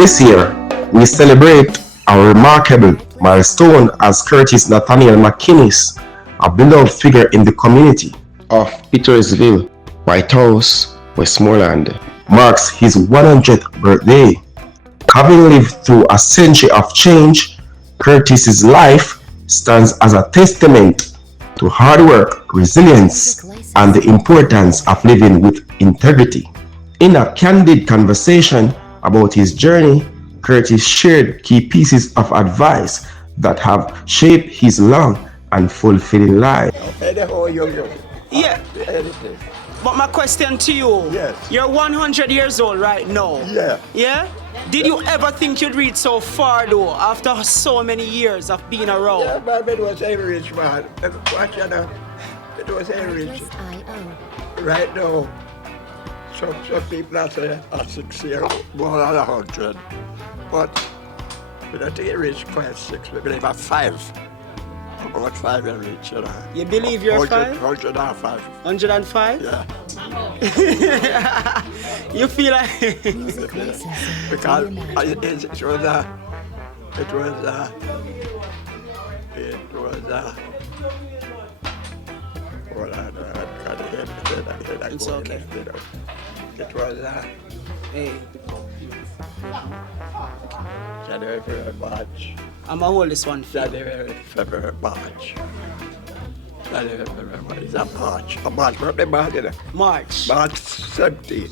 This year, we celebrate a remarkable milestone as Curtis Nathaniel McInnis, a beloved figure in the community of Petersville, White House, Westmoreland, marks his 100th birthday. Having lived through a century of change, Curtis's life stands as a testament to hard work, resilience, and the importance of living with integrity. In a candid conversation about his journey, Curtis shared key pieces of advice that have shaped his long and fulfilling life. Yeah. But my question to you, yes. You're 100 years old right now. Yeah. Yeah? Did you ever think you'd reach so far though, after so many years of being around? Yeah, but it was a rich man. Watch you know. It was a rich. Right now, some people are saying are 6 years, more than 100. But we don't think it reached quite 6, we believe at 5. About 5 and reach, you know. You believe you're 5? 105. 105? Yeah. You feel like... Because it was It's okay. It was Hey, January, February, March. I'm gonna hold this one for you. January, February, March. January, February, March. It's a March. A March, birthday March, you know. March. March 17.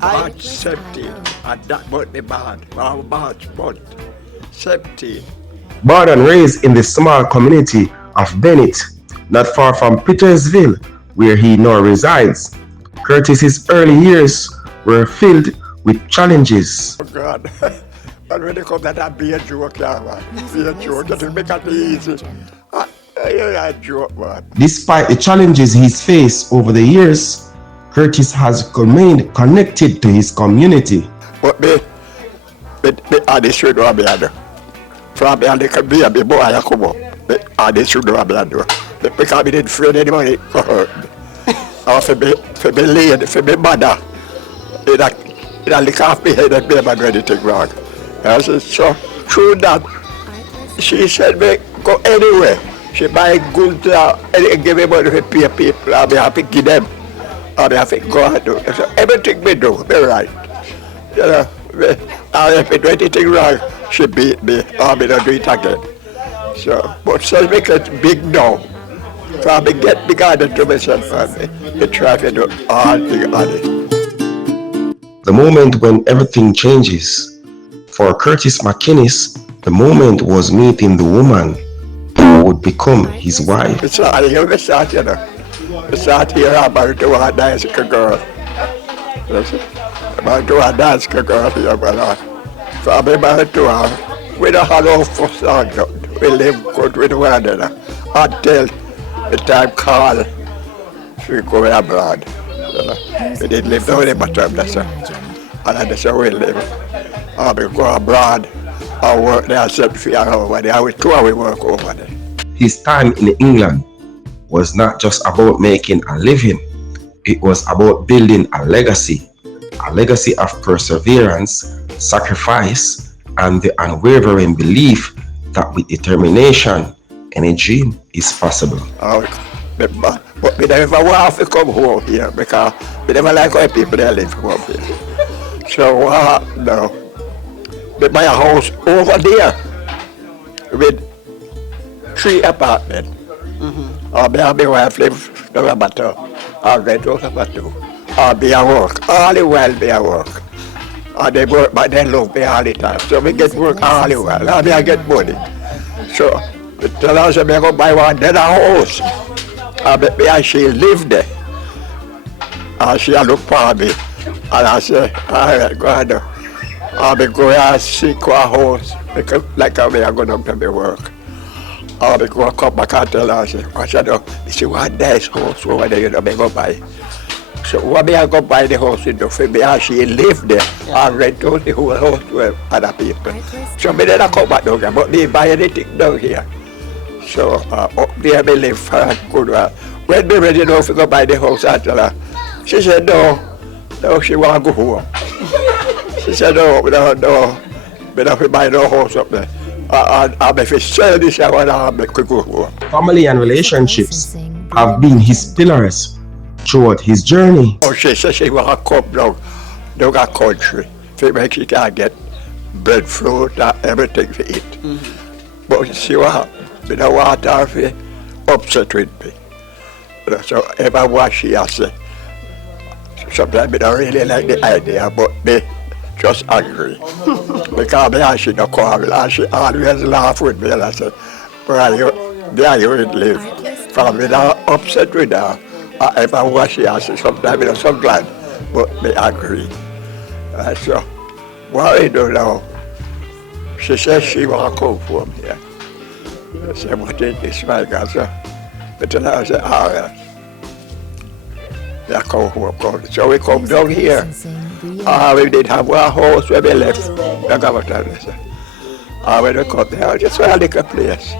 March 17. And that birthday March month. 17. Born and raised in the small community of Bennett, not far from Petersville, where he now resides, Curtis's early years were filled with challenges. Oh God. And when they come that be a joke, yeah, man. Be a joke, just make it easy. A joke, man. Despite the challenges he's faced over the years, Curtis has remained connected to his community. But me are the street where I do. From me and they can be a boy I come up. Me are the street where I do. Because I didn't fear anybody to hurt me. Or for me lady, for me mother. It look off me head and me and anything wrong. I said, so through that, she said me go anywhere. She buy goods and give me money to pay people. I'll be happy to give them. I'll be happy to go and do it. So everything me do, me right. You know, if I do anything wrong, she beat me. I'll be not do it again. So, but so make it big now. So I get bigger to myself and me. Try to do all things on it. The moment when everything changes. For Curtis McInnis, the moment was meeting the woman who would become his wife. It's not here, we start, you know. We start here about to a nice girl. About to a nice girl here, but so I'm about to her. We don't have no fuss on. We live good with one another until the time call. We go abroad. You know. We didn't live down in my time, that's all. And that's how we live. I go abroad, I work there, I said, over there. We two we work over there. His time in England was not just about making a living, it was about building a legacy of perseverance, sacrifice, and the unwavering belief that with determination, any dream is possible. But we never want to come home here because we never like how people there live home here. So, no. We buy a house over there with 3 apartments. I'll be my wife live no matter. I'll get out about 2. I'll be at work. All the while be at work. And they work, but they love me all the time. So we get work all the while. I get money. So we tell us I'm going to buy one other house. And she live there. And she look for me. And I say, all right, go ahead. I'll be going to seek a house, like I'm going down to my work. I'll be going to come back and tell her, I said, oh, you see one nice house over there, you know, I go buy. So when I go buy the house, you know, for me, and she live there, I rent out the whole house to other people. So me then I come back down here, but me buy anything down here. So up there, me live for a good while. When me ready now to go buy the house, I tell her, she said, no, she want to go home. She said, no, we don't have to buy no house up there. And if you sell this, I want to make quick go home. Family and relationships have been his pillars throughout his journey. Oh, she said she want to come down a country to make she can get breadfruit and everything to eat. But you see what happened? I don't want her to upset with me. So every what she has said, sometimes I don't really like the idea, but me just angry. Because me and she don't quarrel, and she always laugh with me, and I said, well, you would live. Because me not upset with her. Every what she has said, sometimes I'm so glad, but me angry. So what we do now, she says she want to come home here. I said, what is this, my God, sir? But then I said, all right. Yeah, come home. So we come down here. We did have one house where we left. The government said. When we come there, just a little place.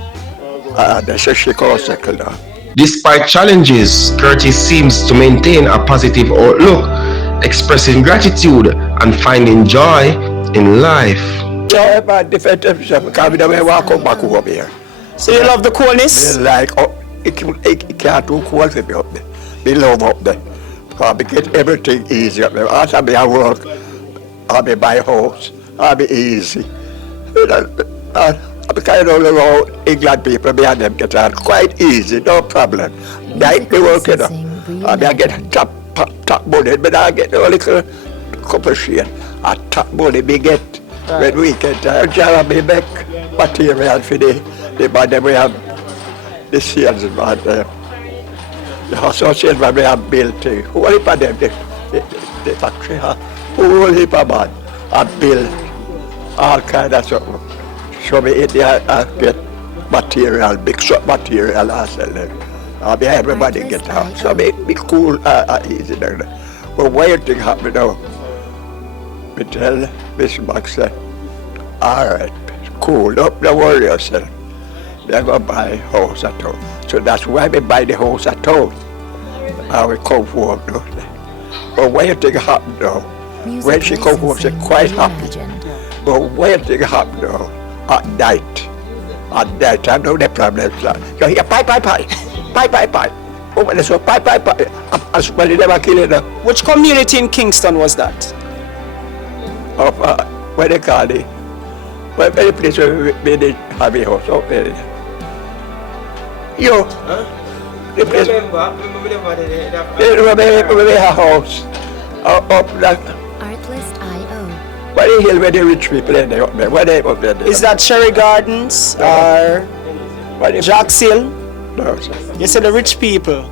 They said she can't settle down. Despite challenges, Curtis seems to maintain a positive outlook, expressing gratitude and finding joy in life. So I defend himself because we don't want to come back home here. So you love the coolness? Like, it can't do cold for me up there. We love up there. Because we get everything easy up there. After I work, I'll be buy a house, I'll be easy. I'm kind of around England people, me and them get on quite easy, no problem. Night we work, you know. I get top money, but I get a little couple share. And top money we get when weekend time. Just me make material for the man we have the salesman, the associate we have built. Who are them? The factory, who are man and build all kind of stuff. So we eat there and get material, mix up material and sell them. Everybody get out. So be cool easy there. But weird thing happen now. We tell Mr. Max say, all right, cool up, don't worry yourself. They're going to buy a house at home. So that's why we buy the house at home. And we come home now. But weird thing happen now. When she come home, she's quite happy. But weird thing happen now. At night, I know the problem. You hear pie. Oh, when they say pie. I swear they never kill it. Which community in Kingston was that? Of where they call it? Where the place where we did have a house up there. Yo, the place. We have a house up that. Where the hell where the rich people in there up there? Where they up there? Is that Cherry Gardens or Jack's Hill? No, sir. You said the rich people.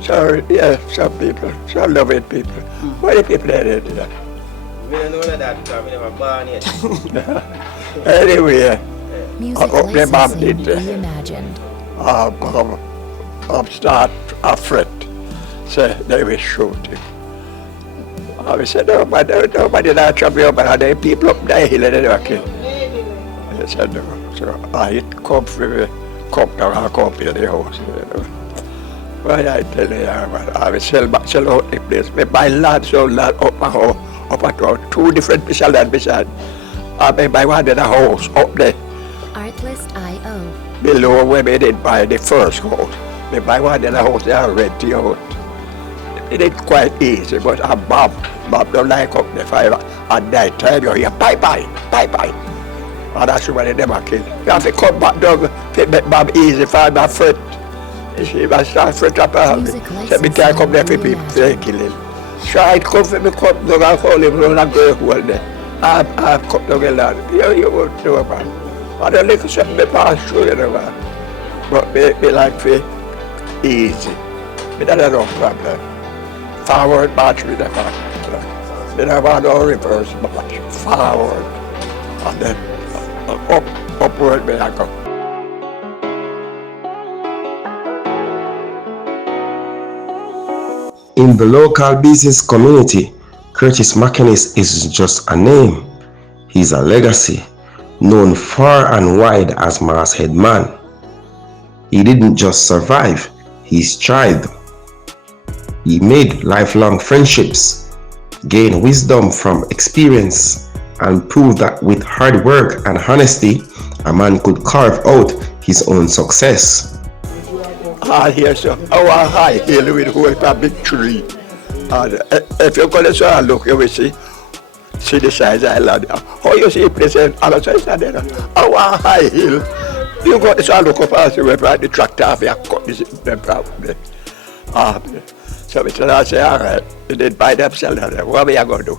So, yeah, some people, some loving people. Where the people there? We don't know that because we never born yet. Anyway, Music their mom licensing did reimagined. start a friend. Say they were shooting. I said, nobody not trouble you, but there people up there hill and they were killed. I said, no. So I come down and come to the house. Why I tell you, I will sell out the place. I buy land, so land up my house, up at all. Two different pieces of land beside. I buy one in a house up there. Artlist I.O. Below where we did buy the first house. I buy one in a house there and rent the out. It ain't quite easy, but Bob don't like up the fire. At night time you hear bye. And that's when they never kill. You have to come back down to make Bob easy for my friend. She must start friend up and say me can't come there for people to kill him. So I come for me come down and call him and I'm going to hold there. I've come down and land. You won't know about it. And the little something me pass through you know man. But me like for easy. Me not have no problem. Forward march with the back. Then I want no reverse march. Forward. And then upward me I go. In the local business community, Curtis McInnis is just a name. He's a legacy, known far and wide as Masthead Man. He didn't just survive, he thrived. He made lifelong friendships, gained wisdom from experience, and proved that with hard work and honesty, a man could carve out his own success. Here, so our high hill with whole a big tree. And if you go to look, you will see the size island. How you see present other size there? Our high hill. You go to look up as you went right the tractor off your cut this probably. So we say, all right, they did buy themselves. What we are going to do?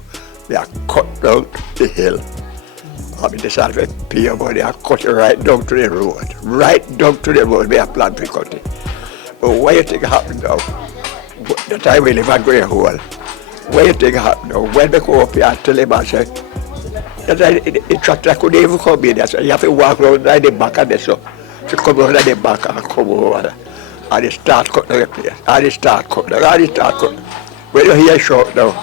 We are cut down the hill. I mean, decided to pay your money and cut it right down to the road. Right down to the road, we are planned to cut it. But what you think happened now? The time we live at Grey Hole. What you think happened now? When we go up here, I tell him, I say, the tractor couldn't even come in there. So you have to walk around the back of the shop. To come around the back and come over. And they start cutting the place. And they start cutting. When you hear a shot now,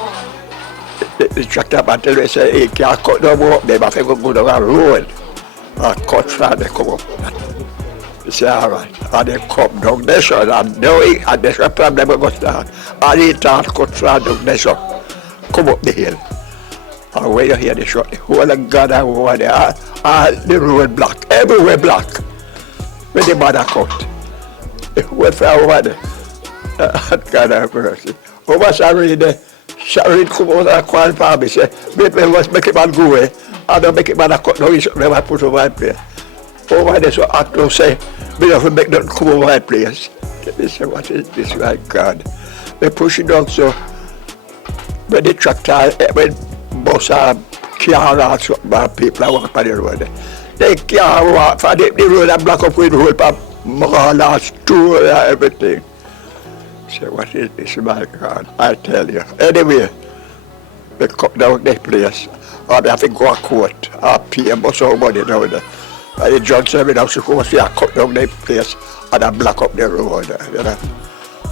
the tractor man tell me, say, he can't cut no more up there, but if you go down the road, and cut from they come up. He say, all right. And they come down the shot, and there's a problem we got start. And he start cut from down the shot, come up the hill. And when you hear the shot, the whole of God and over there, all the road block, everywhere block. When the mother cut. The whole from over there. God have mercy. Over Saturday, Sharon come over and call for me, say, maybe must make him man go away. I don't make him man a cut, no, he should never put over my place. Over there, so I don't say, we don't have to make them come over my place. They say, what is this, my God? They push it down, so when the tractor, when bus or car or something, people are walking on the road, they can't walk for the road and block up with road, mall and store and everything. Say, what is this, my God? I tell you. Anyway, they cut down the place. Or they have to go to court. Or pay them some money down there. And the judge said, we have to go see, I cut down the place and I block up the road. You know?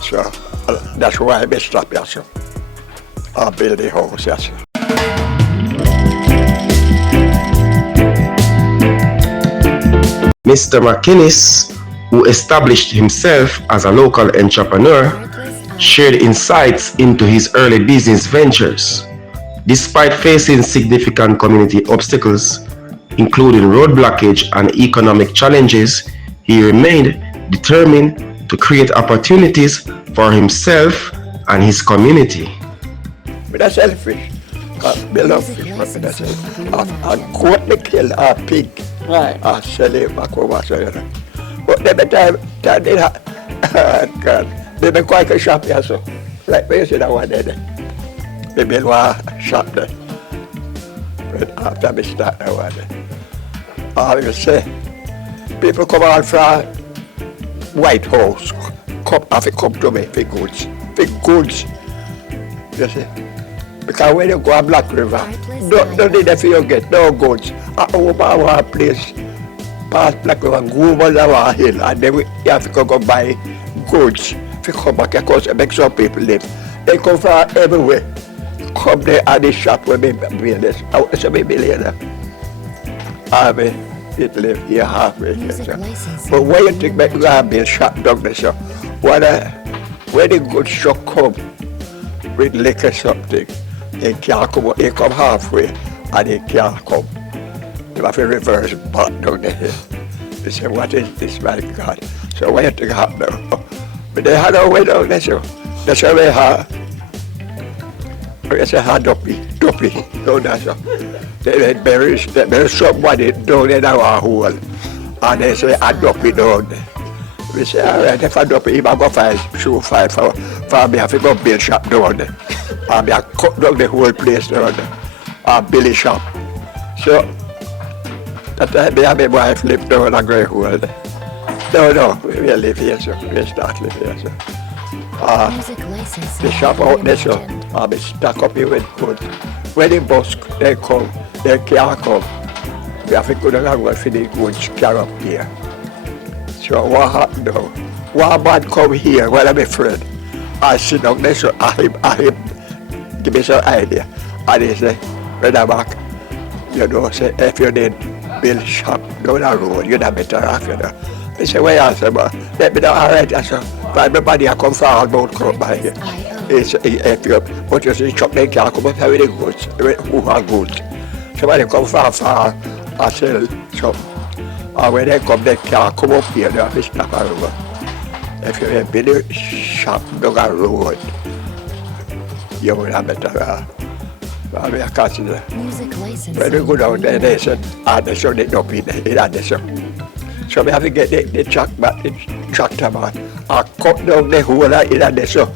So, that's why I stop here, so. I build the house, yes. Mr. McInnis, who established himself as a local entrepreneur, shared insights into his early business ventures. Despite facing significant community obstacles, including road blockage and economic challenges, he remained determined to create opportunities for himself and his community. But that's selfish. I love fish, but that's selfish. I go to kill a pig. Right. I sell it back over, so you know. But every time they God, they make quite a shop here, so. Like where you see that one there. They build one shop there. But after we start that one there. I will say, people come out from White House, come to me for goods. For goods. You see? Because when you go to Black River, don't need to you get no goods. I over one place. Pass Black River, go over the hill, and then you have to go buy goods. If you come back, because it makes some people live. They come from everywhere. Come there at the shop where we build this. I want to be millionaire. I mean, it live here halfway here. So. But when you think that you have been shop down there, so when the goods truck come with liquor something, they can't come, they come halfway and they can't come. They have to reverse back down the hill. They say, what is this, my God? So what do you think happen now? But they had a way down there, so that's how they had. They say, duppy, down there, so. They bury somebody down in our hole. And they say, a duppy down there. We say, all right, if I duppy, if I go five for me, I have to go build shop down there. And I cut down the whole place down there. And build a shop. So, that time me and my wife live down in a Grey Hole. No, we live here, so we start live here, so. The shop out there, so I'll be stuck up here with goods. When the bus they come, they can't come. We have to go down and for the goods carry up here. So what happened now? One man come here, well, I'm afraid. I sit down there, so I give me some idea. And he say, when I'm back, you know, say, if you did build shop down the road, you'd have better off, you know. He say, well, I said, but let me know, all right, I said, everybody I come from all about come by here. He say, if you, but you see, truck, they can't come up here with the goods, who are goods. Somebody come from far and sell some. And when they come, they can't come up here, they have to stop a road. If you have been a shop down a road, you will have better. I mean, I can't see that. Music licensing. When we go down there, they said, they show they don't be there, they show. So we have to get the truck back, the tractor back, and cut down the hole in the show.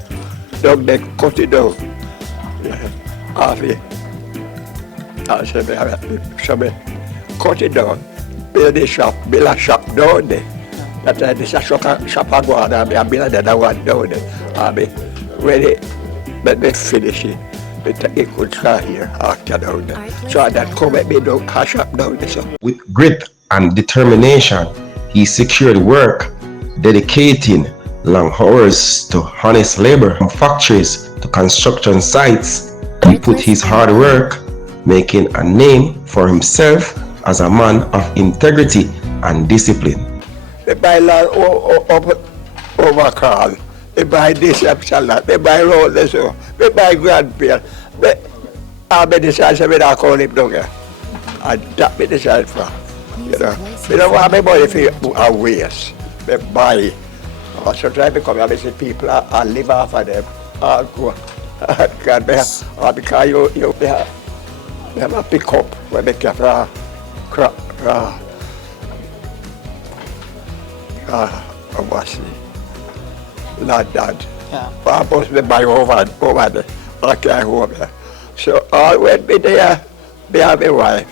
Down there, cut it down. I said, so we cut it down, build a shop down there. That is a shop I go on, and I build another one down there. I mean, when they finish it, they could try here after down there. So that come at me down, a shop down there. So. With grit and determination, he secured work, dedicating long hours to honest labor. From factories to construction sites, he put his hard work, making a name for himself as a man of integrity and discipline. They buy land overcall, they buy this salad, they buy road, they buy grandparents. I decide to I call him down here. And that me decide for. You know, we don't want everybody to a waste. They buy. So try to come here and see people and live off of them. And go. Because you have a pick up when they get not that. I supposed to buy over there. I can't go there. So I went me there, me and my wife.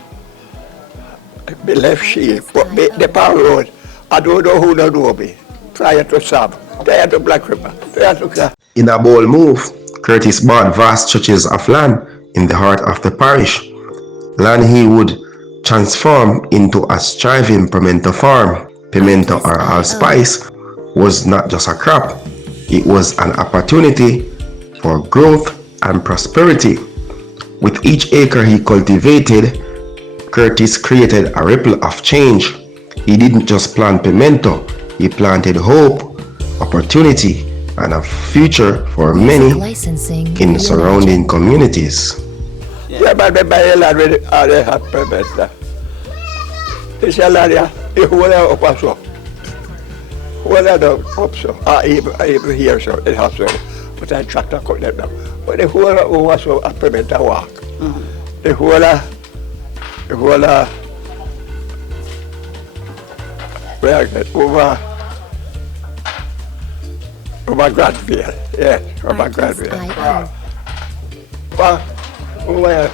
Me left sheep, but me the power road. I don't know who don't know me. Try to Sam, try to Black River, try to. In a bold move, Curtis bought vast stretches of land in the heart of the parish. Land he would transform into a thriving pimento farm. Pimento or allspice was not just a crop, it was an opportunity for growth and prosperity. With each acre he cultivated, Curtis created a ripple of change. He didn't just plant pimento, he planted hope, opportunity, and a future for many in surrounding communities. Yeah, but they buy a land with they have pimento. It's a land here, it's one up so. One up so. Even here so, it has so. But I tractor cut them down. But the whole over so a pimento walk. The whole where is it? Over Granville, yes, over Granville. But where?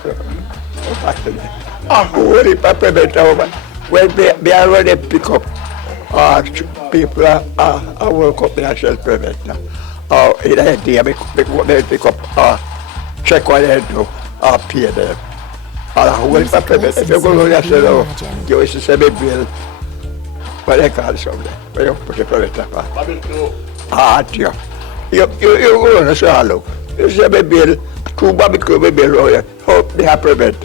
Who the peppermint over? When they already pick up, people are work up their self peppermint. In a day, they pick up, check what they do, pay them. Who the peppermint? If you go to the you used to say me bill. What they call something? Where you put the peppermint up? You go to the salon. You say me bill, 2 barbecue bill, hope they have peppermint.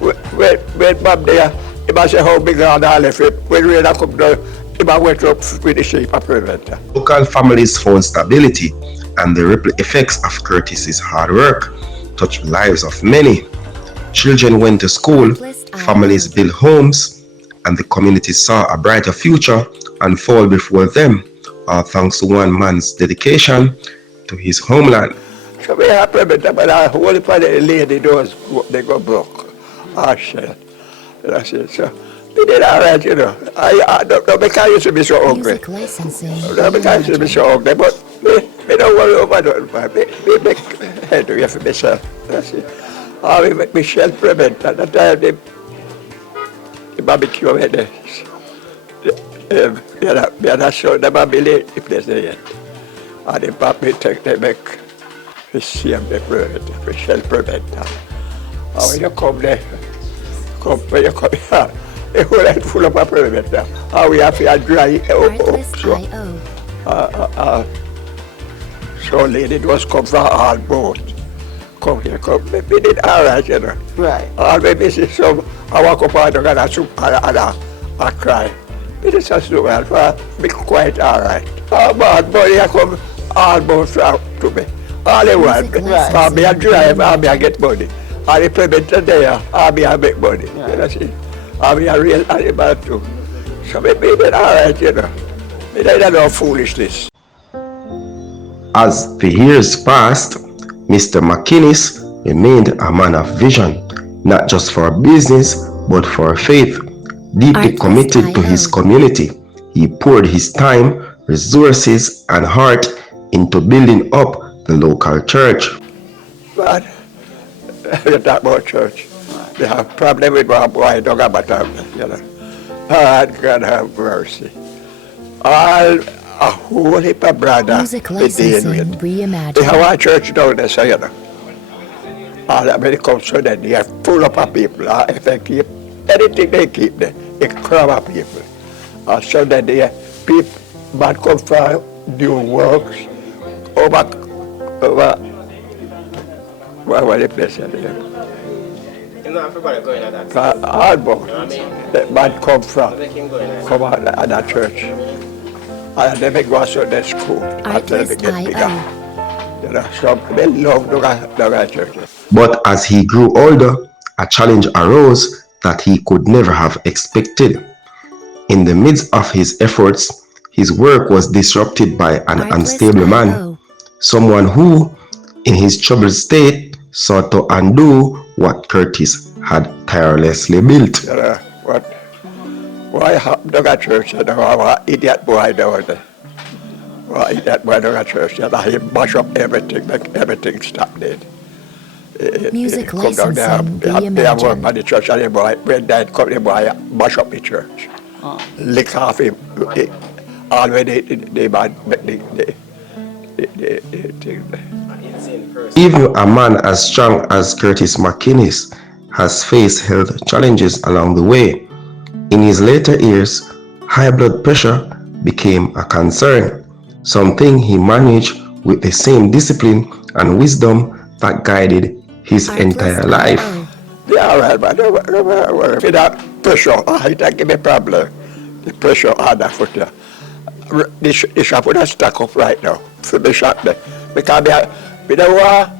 When Bob there, he must say how big and all of it. When we come down, he must went up with the shape of preventer. Local families found stability, and the ripple effects of Curtis's hard work touched the lives of many. Children went to school, families built homes, and the community saw a brighter future unfold before them, all thanks to one man's dedication to his homeland. So we have preventer, but I hold it for the lady doors, they go broke. Shit. That's it. So we did all right, you know. I don't make I used to be so ugly. Don't make I used to be so ugly, but we don't worry about it. We make head to for myself. That's it. We make Michelle prevent at the time the barbecue with this. We are not sure the barbecue the place there yet. And the barbecue take they make the same the prevent, Michelle prevent. When you come there, when you come here, the whole lot full of peppermint there. We have to dry up so. So lady was come from all boat. Come here, come. We did all right, you know. Right. All maybe see some, I walk up and I soup and I cry. We did such do well for be quite all right. Bad boy, I come all boat to me. All the while, me a drive, me a get money. And the payment there, I'll be a big money. You know, see? I'll be a real animal too. So maybe it's all right, you know. It ain't no foolishness. As the years passed, Mr. McInnis remained a man of vision, not just for business, but for faith. Deeply committed to his community, he poured his time, resources, and heart into building up the local church. But you talk about church. They have problem with one boy, don't have a time, you know. God have mercy. All a whole heap of brother Music they deal licensing with. reimagined. They have a church down there, so you know. All that when it comes to them, they are full up of people. If they keep anything they keep there, they crowd of people. So that they people might come from new works over where the place is there. You know, everybody going at that. Almost. You know what I mean? That man come from, They can go in there. come out of that church. And they make go to the school until they get bigger. You know, so they love the church. But as he grew older, a challenge arose that he could never have expected. In the midst of his efforts, his work was disrupted by an unstable man, someone who, in his troubled state, sought to undo what Curtis had tirelessly built. You know, what? Why happened to that church? You know, what idiot boy down there. What idiot boy down that church? You know, he mash up everything, make everything stop dead. Music Come down there, licensing they have work reimagined. on the church, and the boy, when that come, the boy mash up the church. Lick off him, all when they man make the thing. Insane person. Even a man as strong as Curtis McInnis has faced health challenges along the way. In his later years, high blood pressure became a concern, something he managed with the same discipline and wisdom that guided his entire life. They are right, but don't worry. With that pressure, it give me problem. The pressure on that foot there. The shop would have stuck up right now for the shop there. Because we don't want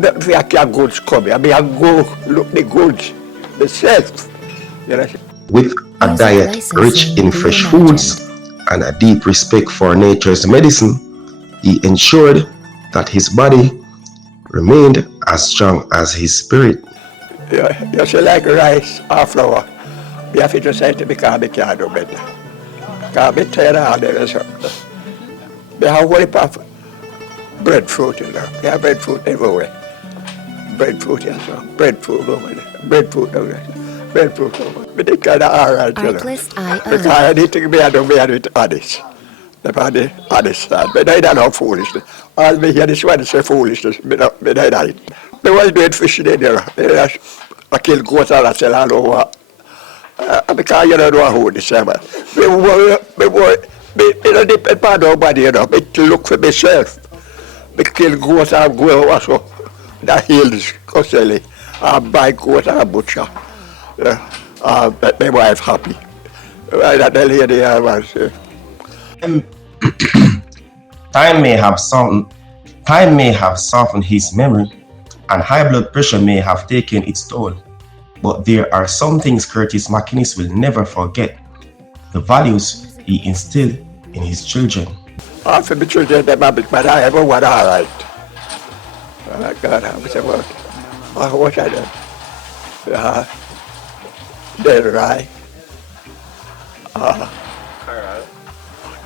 the goods coming. I mean, I go look the goods themselves. You know? With a diet rich in fresh foods and a deep respect for nature's medicine, he ensured that his body remained as strong as his spirit. You see, like rice or flour, we have to just say to because we can't do better. Because we tired of all the rest of it. We have a whole heap of breadfruit, you know. We have breadfruit everywhere. Breadfruit, yes, sir. Breadfruit over there. Breadfruit over there. Breadfruit over there. But they kind of all right, you know. Because anything we do with honest. The honest side. But they don't know foolishness. All me hear this one say foolishness. But they don't it. They was doing fishing in there. I kill goats and I sell all over. Because you don't know who this is. Me don't depend upon nobody, you know. Me look for myself. Me kill goats and go over so the hills, go sell it. I buy goats and butcher. Make my wife happy. That the lady I was. Time may have softened his memory, and high blood pressure may have taken its toll. But there are some things Curtis McInnis will never forget: the values he instilled in his children. For my children, they might be, but I ever want all right. God, I was about. What I done? They're right.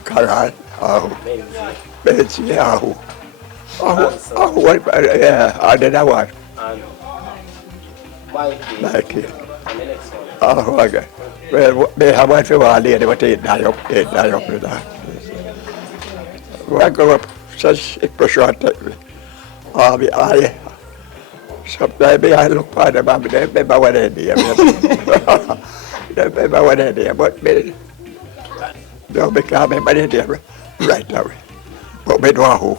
Carol. Benzi. Yeah. What? Yeah. I did that one. Like it. And the next one. Okay. Well, they have one for a lady, but they die up with that. When I go up, such a pressure take me. Sometimes I look for them, but they remember what they did. They remember what they did, but me, no, because I remember they did right now. But we don't know who.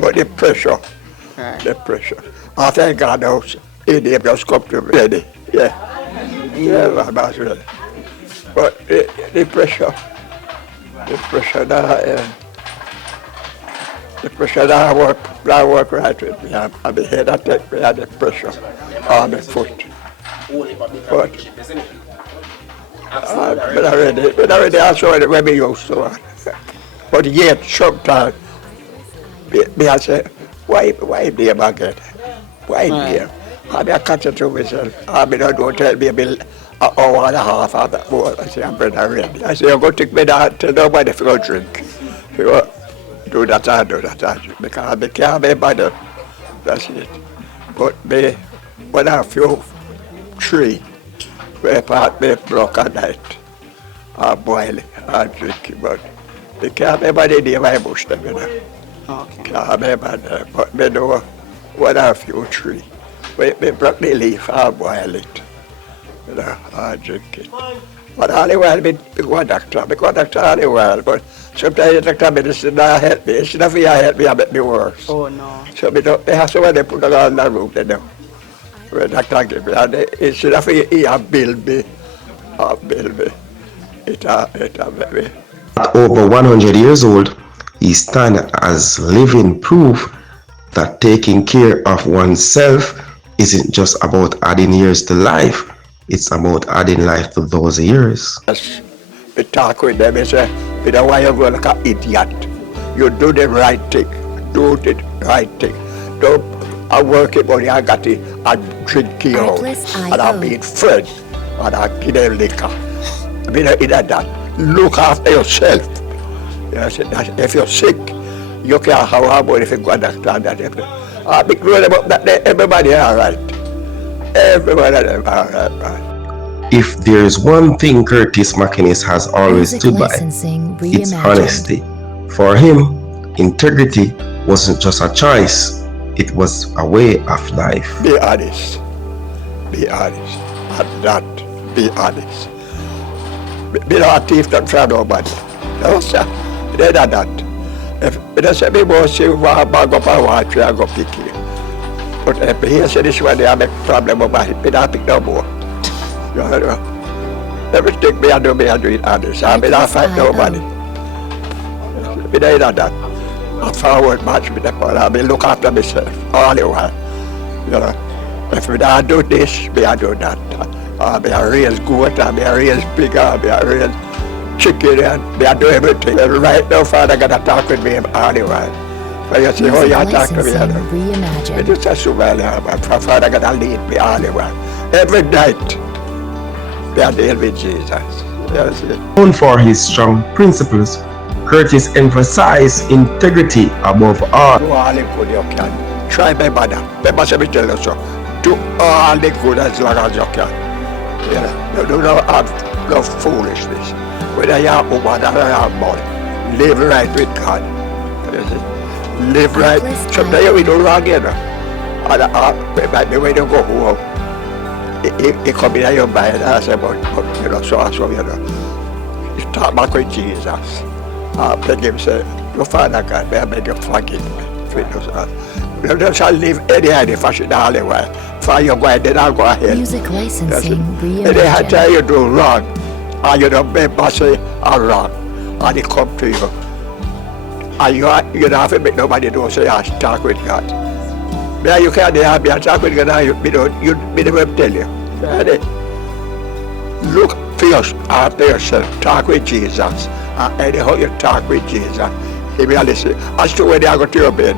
But the pressure, I thank God now, he just come to me. Yeah, my master. But the pressure now, The pressure that work right with me. I be head that take me at the pressure on the foot. But but already I saw it when we used to. But yet sometimes me I say, why be a bucket? Why be? I be a catch it to myself. I be not going to tell me an hour and a half of that more. I say, I'm better ready. I say, you're going to take me down to nobody if you go drink. You do that, I do that, I do. Because I can't be bother. That's it. But me, when I feel tree, where part me broke at night, I boil it, I drink it, but they can't be bother in my bush, you know. Okay. Can't be bother, but me know when I feel tree. When me broke the leaf, I boil it. You know, I drink it. But all the while, me go to doctor all the while, but sometimes the doctor medicine not help me. Instead of help me, I make me worse. Oh no. So me don't, they have to when they put it on the room, they know. When the doctor give me, and they, instead of he bill me, it make me. At over 100 years old, he stands as living proof that taking care of oneself isn't just about adding years to life, it's about adding life to those years. Yes, we talk with them, we say, you know why you go like an idiot? You do the right thing, do the right thing. Don't I work it money, I got it, I drink it out, and I meet friends, and I give them liquor. I mean, in that, look after yourself. Yes, if you're sick, you can't have a money if you go to the doctor. I be growing about that, everybody all right. Everybody all right. If there's one thing Curtis McInnis has always stood by, it's honesty. For him, integrity wasn't just a choice, it was a way of life. Be honest. Be honest. And that, be honest. Be not a thief, don't try nobody. No, sir. They are that. If they say me more say one bag up and one tree, I go pick you. But if he say this one, they have a problem about it, me not pick no more. You know? Everything me I do it honest. I me not fight nobody. Me not that. I forward much with them, but I me look after myself all the while. You know? If me not do this, me I do that. I me a raise goat, I me a raise pig, I me a raise chicken, and me I do everything. And right now, Father got to talk with me all the while. So you say, oh, you talk to me, I know. It is just so well, Father got to lead me all the while. Every night, me I deal with Jesus. Yes, Known for his strong principles, Curtis emphasized integrity above all. do all the good you can. Try my mother. Remember, let me tell you so. Do all the good as long as you can. Yeah. You do not have no foolishness. Whether you have woman or you have money, live right with God. You see? Live right. Sometimes we do wrong, you know. And maybe when you go home, it come in your mind and I say, but you know, so, you know. You talk back with Jesus. I beg him, say, your Father God, may I beg you forgive me. You shall live any fashion all the way. For you go ahead, then I'll go ahead. Music licensing Any time you do wrong, and you don't remember say I'm wrong, and it come to you. And you don't have to make nobody know, say, I talk with God. But you can't have me talk with God, you never tell you. Look for after yourself, talk with Jesus. And anyhow you talk with Jesus, he will listen. As to when you go to your bed,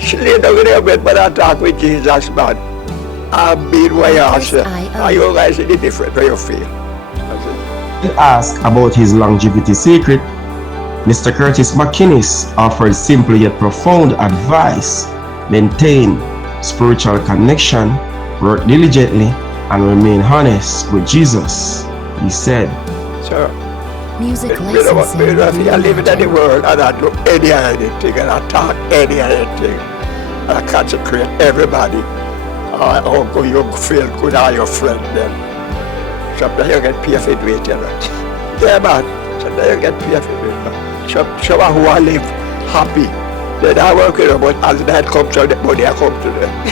she lay down in your bed, but I talk with Jesus, man. I've been where you are, sir. And you guys see the difference where you feel. When asked about his longevity secret, Mr. Curtis McInnis offered simple yet profound advice: maintain spiritual connection, work diligently, and remain honest with Jesus. He said, So, Music you know what, licensing if you live in the world and I do anything and I talk anything, and I consecrate everybody, oh, go, you feel good, all your friends then. Sometimes you get paid for it, you know. Yeah, man, sometimes you get paid for it. Some who I live happy, then I work with them, but as that comes to the money, I come to them.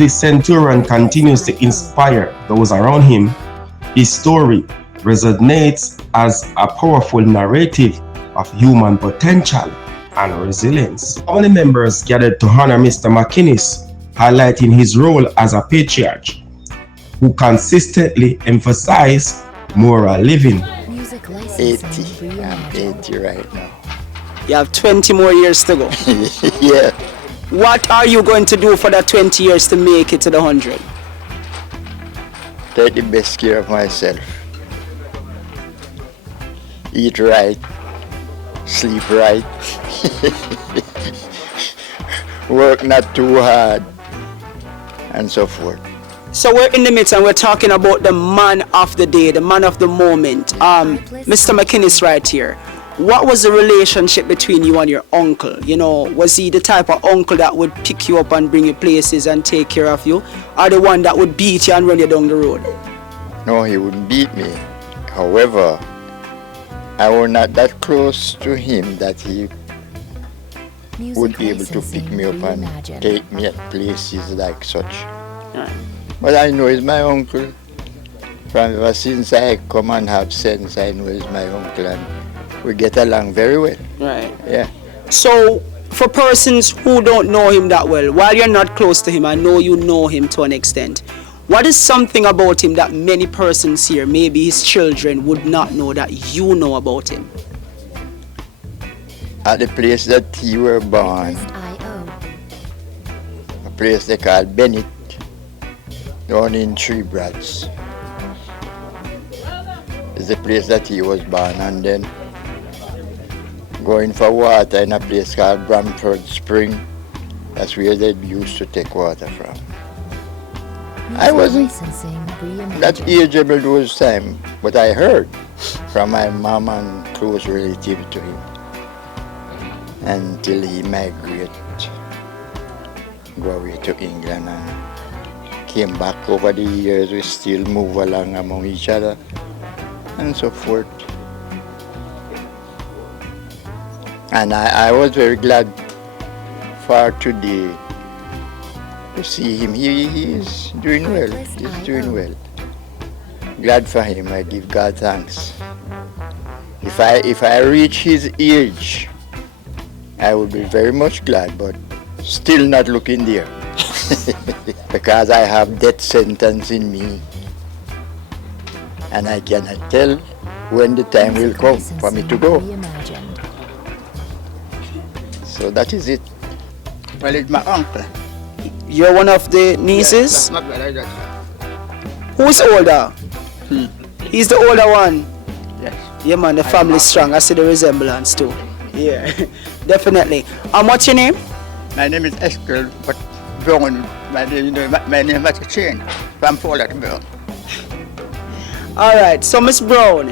the centurion continues to inspire those around him, his story resonates as a powerful narrative of human potential and resilience. Family members gathered to honor Mr. McInnis, highlighting his role as a patriarch who consistently emphasized moral living. Music 80. licensing I'm reimagined. 80 right now. You have 20 more years to go. Yeah. What are you going to do for that 20 years to make it to the 100? Take the best care of myself. Eat right. Sleep right. Work not too hard. And so forth. So we're in the midst and we're talking about the man of the day, the man of the moment. Mr. McInnis right here. What was the relationship between you and your uncle? You know, was he the type of uncle that would pick you up and bring you places and take care of you? Or the one that would beat you and run you down the road? No, he wouldn't beat me. However, I was not that close to him that he would Music be able to pick licensing me up and reimagined. take me at places like such. Right. But I know he's my uncle. From ever since I come and have sense, I know he's my uncle and we get along very well. Right. Yeah. So, for persons who don't know him that well, while you're not close to him, I know you know him to an extent. What is something about him that many persons here, maybe his children, would not know that you know about him? At the place that he were born, Artlist.io. a place they call Bennett, down in Three Brats. It's the place that he was born, and then going for water in a place called Bramford Spring. That's where they used to take water from. I Music wasn't licensing reimagined. that ageable those time, but I heard from my mom and close relative to him until he migrated, go away to England and came back over the years. We still move along among each other and so forth. And I was very glad for today to see him. He is doing well. He's doing well. Glad for him. I give God thanks. If I reach his age, I would be very much glad, but still not looking there. Because I have death sentence in me. And I cannot tell when the time will Music come for me to go. licensing reimagined. So that is it. Well, it's my uncle. You're one of the nieces? my brother. Who's older? He's the older one. Yes. Yeah, man, the family's strong. I see the resemblance too. Yeah, definitely. What's your name? My name is Eskel, but Brown, my name has changed from Fallettville. All right, so Miss Brown,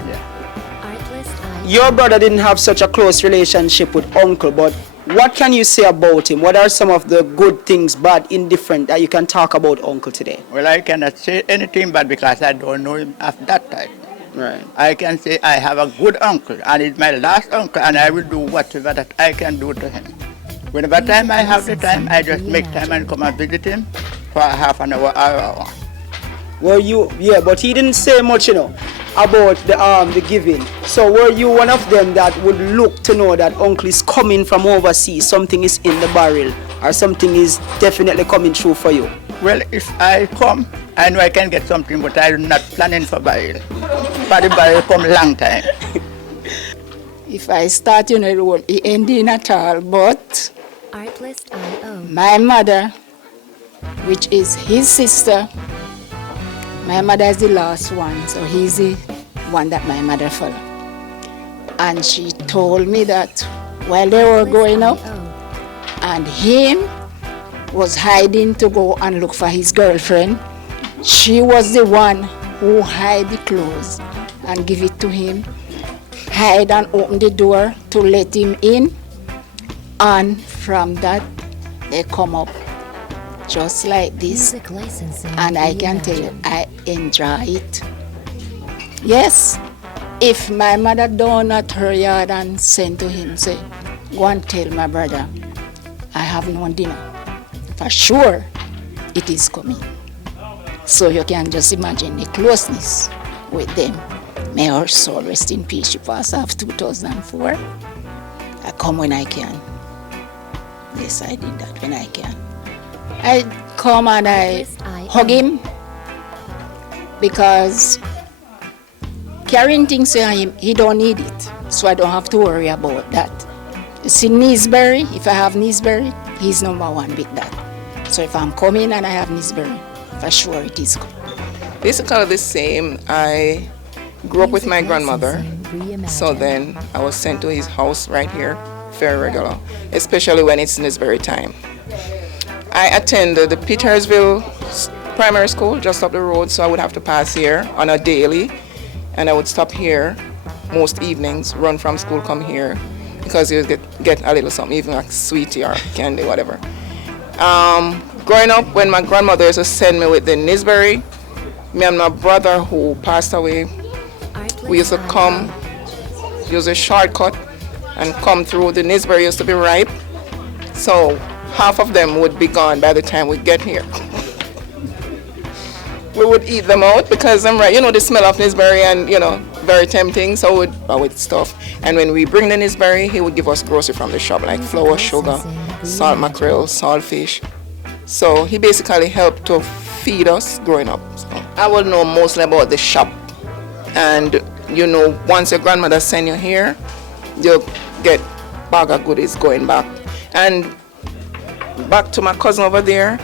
Artlist.io. your brother didn't have such a close relationship with uncle, but what can you say about him? What are some of the good things, bad, indifferent that you can talk about uncle today? Well, I cannot say anything bad because I don't know him at that time. Right. I can say I have a good uncle, and it's my last uncle, and I will do whatever that I can do to him. Whenever time I have the time, I just make time and come and visit him for half an hour or an hour. Were you, yeah, but he didn't say much, about the giving. So were you one of them that would look to know that uncle is coming from overseas, something is in the barrel, or something is definitely coming through for you? Well, if I come, I know I can get something, but I'm not planning for barrel. For the barrel come long time. If I start in a role, it ending at all, but Artlist.io. my mother, which is his sister, my mother is the last one, so he's the one that my mother followed. And she told me that while they were going up, Artlist.io. and him was hiding to go and look for his girlfriend, she was the one who hide the clothes and give it to him, hide and open the door to let him in, and from that they come up just like this. Music licensing And I can tell you, reimagined. I enjoy it. Yes, if my mother down at her yard and send to him, say, go and tell my brother, I have no dinner. For sure, it is coming. So you can just imagine the closeness with them. May her soul rest in peace. She passed off 2004. I come when I can. Yes, I did that when I can. I come and I hug him because carrying things to him, he don't need it. So I don't have to worry about that. You see Nisberry, if I have Nisberry, he's number one with that. So if I'm coming and I have Nisberry, for sure it is good. Basically the same. I grew up with my grandmother, so then I was sent to his house right here, very regular, especially when it's Nisberry time. I attended the Petersville primary school just up the road, so I would have to pass here on a daily, and I would stop here most evenings, run from school, come here, because you get a little something, even like sweetie or candy, whatever. Growing up, when my grandmother used to send me with the Nisberry, me and my brother who passed away, we used to come, use a shortcut, and come through. The Nisberry used to be ripe, so half of them would be gone by the time we get here. We would eat them out because I'm right, the smell of Nisberry and very tempting, so I would stuff. And when we bring the Nisberry, he would give us grocery from the shop, like flour, sugar, salt mackerel, salt fish. So he basically helped to feed us growing up. So I would know mostly about the shop. And once your grandmother send you here, you'll get bag of goodies going back. And back to my cousin over there,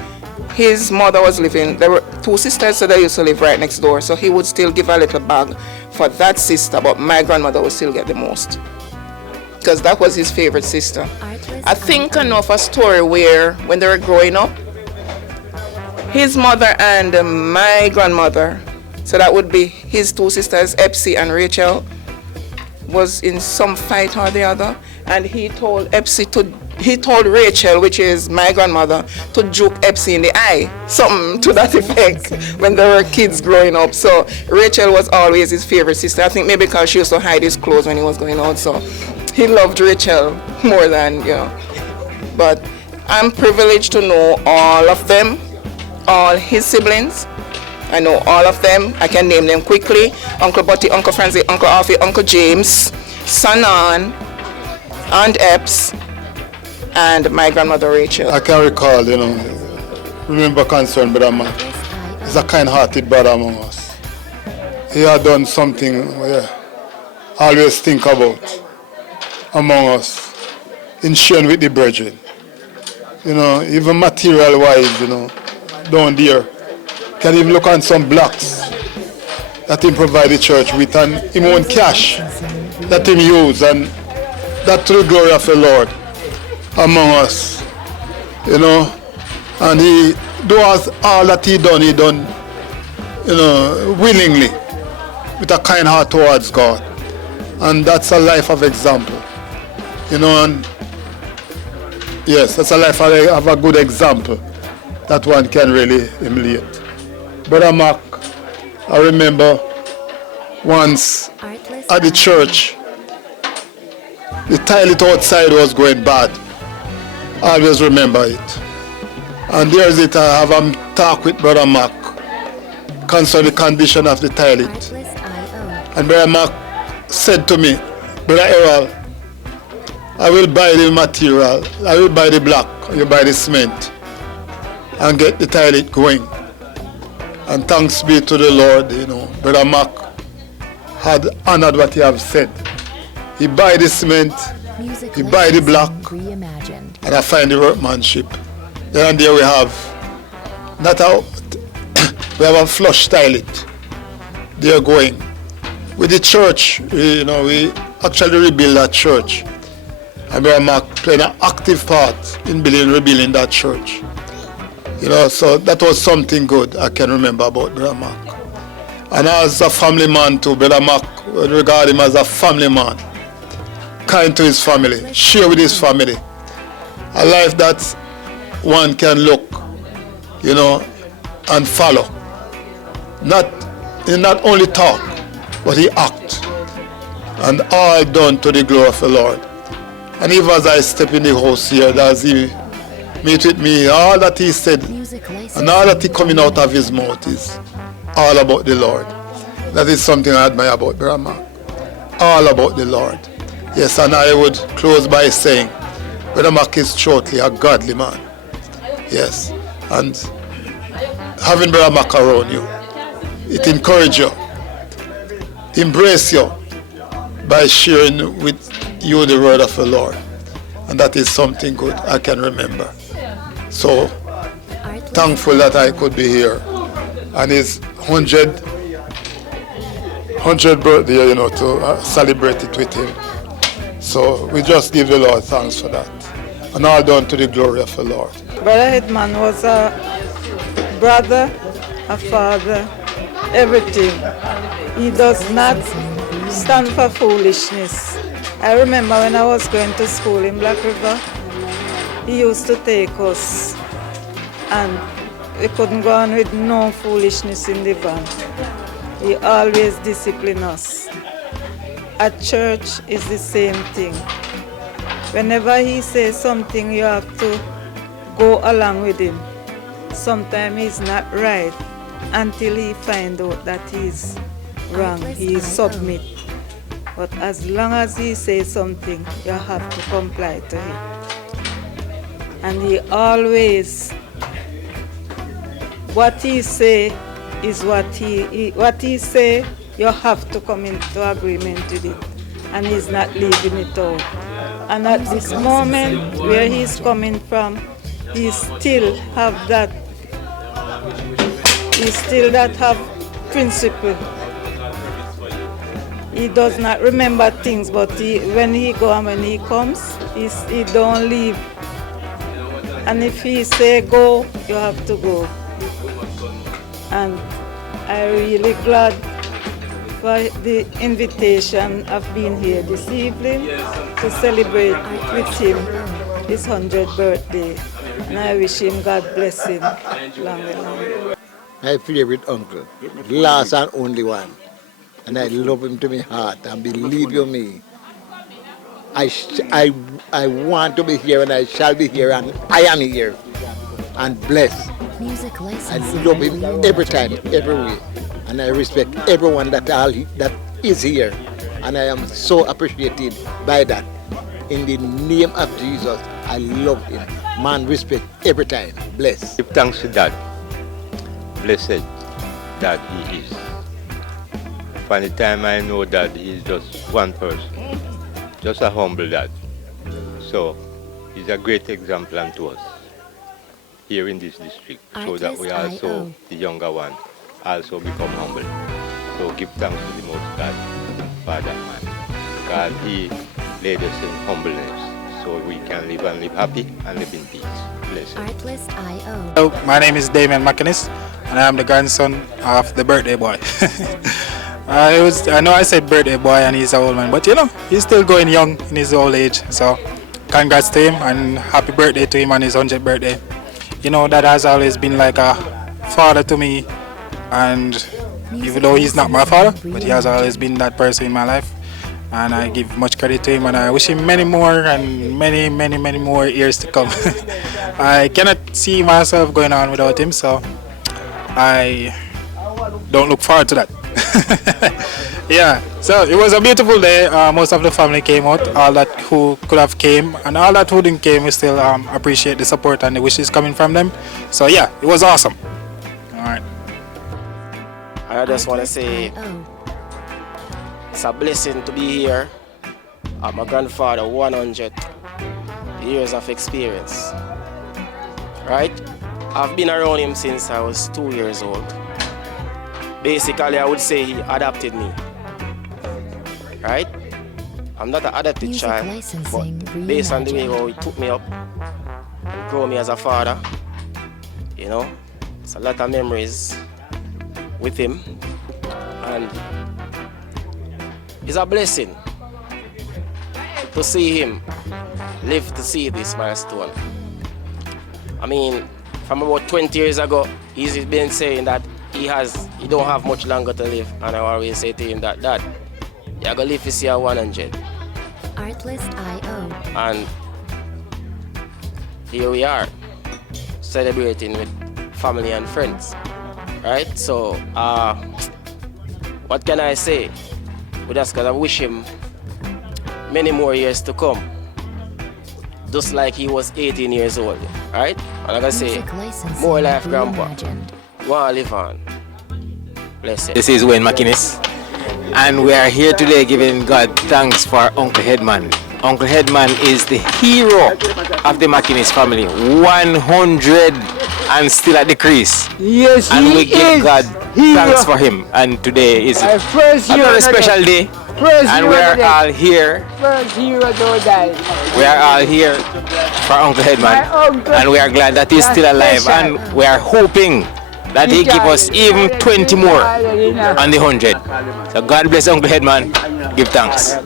his mother was living, there were two sisters, so they used to live right next door. So he would still give a little bag for that sister, but my grandmother would still get the most, because that was his favorite sister. I think I know of a story where when they were growing up, his mother and my grandmother, so that would be his two sisters, Epsie and Rachel, was in some fight or the other, and he told Rachel, which is my grandmother, to juke Epsie in the eye, something to that effect, when they were kids growing up. So Rachel was always his favorite sister. I think maybe because she used to hide his clothes when he was going out, so he loved Rachel more than, But I'm privileged to know all of them, all his siblings. I know all of them. I can name them quickly. Uncle Butty, Uncle Francie, Uncle Alfie, Uncle James, Sanan, Aunt Epps, and my grandmother Rachel. I can recall, remember concern Brother Mac. He's a kind-hearted brother among us. He had done something we always think about among us in sharing with the brethren. Even material-wise, down there. Can even look on some blocks that he provide the church with, and him own cash that he use, and that to the glory of the Lord among us, and he does all that he done, willingly, with a kind heart towards God, and that's a life of example, and yes, that's a life of a good example that one can really emulate. Brother Mark, I remember once at the church, the toilet outside was going bad. I always remember it. And there's it, I have a talk with Brother Mark concerning the condition of the toilet. And Brother Mark said to me, Brother Errol, I will buy the material, I will buy the block, you buy the cement, and get the toilet going. And thanks be to the Lord, Brother Mark had honored what he have said. He buy the cement, he buy the block, and I find the workmanship. Then and there we have we have a flush toilet. They are going. With the church, we actually rebuild that church. And Brother Mark played an active part in rebuilding that church. So that was something good I can remember about Brother Mark. And as a family man too, Brother Mark, I regard him as a family man. Kind to his family, share with his family. A life that one can look, and follow. He not only talk, but he act. And all done to the glory of the Lord. And even as I step in the house here, as he meet with me. All that he said Music licensing. and all that he coming out of his mouth is all about the Lord. That is something I admire about Brother Mark. All about the Lord. Yes, and I would close by saying, Brother Mark is truly a godly man. Yes, and having Brother Mark around you, it encourages you, embrace you by sharing with you the word of the Lord. And that is something good I can remember. So thankful that I could be here. And his 100th birthday, you know, to celebrate it with him. So we just give the Lord thanks for that. And all done to the glory of the Lord. Brother Headman was a brother, a father, everything. He does not stand for foolishness. I remember when I was going to school in Black River, he used to take us and we couldn't go on with no foolishness in the van. He always disciplined us. At church is the same thing. Whenever he says something, you have to go along with him. Sometimes he's not right until he finds out that he's wrong. He submit. But as long as he says something, you have to comply to him. And he always, what he say is what he say, you have to come into agreement with it. And he's not leaving it out. And at this moment where he's coming from, he still have that, have principle. He does not remember things, but when he go and when he comes, he don't leave. And if he say go, you have to go. And I'm really glad for the invitation of being here this evening to celebrate with him his 100th birthday. And I wish him God bless him long and long. My favorite uncle, the last and only one. And I love him to my heart, and believe you me, I want to be here and I shall be here and I am here and blessed. Music I licensing. love him every time, every way, and I respect everyone that is here, and I am so appreciated by that. In the name of Jesus, I love him. Man, respect every time. Bless. Give thanks to that. Blessed that he is. From the time I know that he is just one person, just a humble dad. So he's a great example unto us here in this district, so that we also, the younger one, also become humble. So give thanks to the Most God, Father, man. God, he laid us in humbleness, so we can live and live happy and live in peace. Blessed. Artlist.io. Hello, my name is Damien McInnis, and I am the grandson of the birthday boy. I know I said birthday boy and he's an old man, but you know, he's still going young in his old age. So congrats to him and happy birthday to him on his 100th birthday. You know, that has always been like a father to me, and even though he's not my father, but he has always been that person in my life. And I give much credit to him, and I wish him many more and many more years to come. I cannot see myself going on without him, so I don't look forward to that. Yeah, so it was a beautiful day. Most of the family came out, all that who could have came, and all that who didn't came, we still appreciate the support and the wishes coming from them. So yeah, it was awesome. All right. I just want to say it's a blessing to be here at my grandfather 100 years of experience. Right? I've been around him since I was 2 years old. Basically, I would say he adopted me. Right? I'm not an adopted Music child, licensing but based on the way how he took me up and grew me as a father, you know, it's a lot of memories with him, and it's a blessing to see him live to see this milestone. I mean, from about 20 years ago, he's been saying that he don't have much longer to live, and I always say to him that, Dad, you're gonna live to see a 100. Artlist.io. And here we are. celebrating with family and friends, right? So, what can I say? We just gotta wish him many more years to come, just like he was 18 years old, right? And like I say, more life, grandpa. Wanna live on. Bless you. This is Wayne McInnis, and we are here today giving God thanks for Uncle Headman. Uncle Headman is the hero of the McInnis family. 100 and still at the crease. Yes, and we give God hero. thanks for him. And today is a very special day. And we are all here. First hero don't die. We are all here for Uncle Headman. And we are glad that he's still alive. And we are hoping that he give us even 20 more on the 100. So God bless Uncle Headman. Give thanks.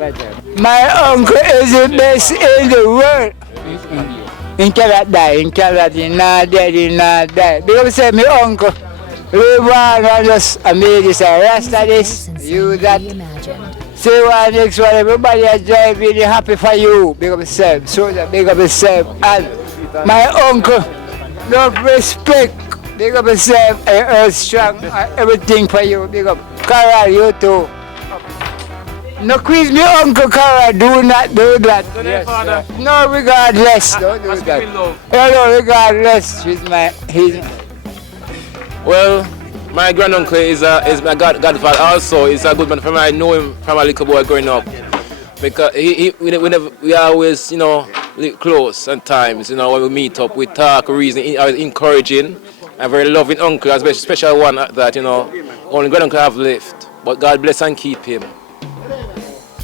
My uncle is the best in the world. He cannot die, he cannot, he not dead, he not die. Because say my uncle, live on and just made this a rasta this, you that. Say one next one, everybody is driving happy for you. Big up yourself, so that big up yourself. And my uncle, love respect. Big up yourself, and earth strong, everything for you. Big up. Carol, you too. No quiz me, Uncle Carol, do not do that. Yes, no, regardless. Don't do that. Hello, regardless. Well, my granduncle is my godfather also. He's a good man for me. I know him from a little boy growing up. Because we always, close at times. When we meet up, we talk, reason, encouraging. A very loving uncle, a special one that, only granduncle have left. But God bless and keep him.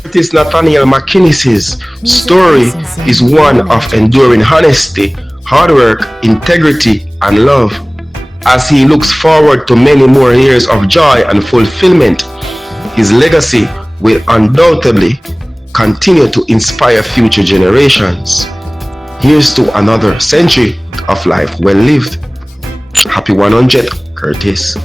Curtis Nathaniel McInnis's story is one of enduring honesty, hard work, integrity, and love. As he looks forward to many more years of joy and fulfillment, his legacy will undoubtedly continue to inspire future generations. Here's to another century of life well lived. Happy 100, Curtis.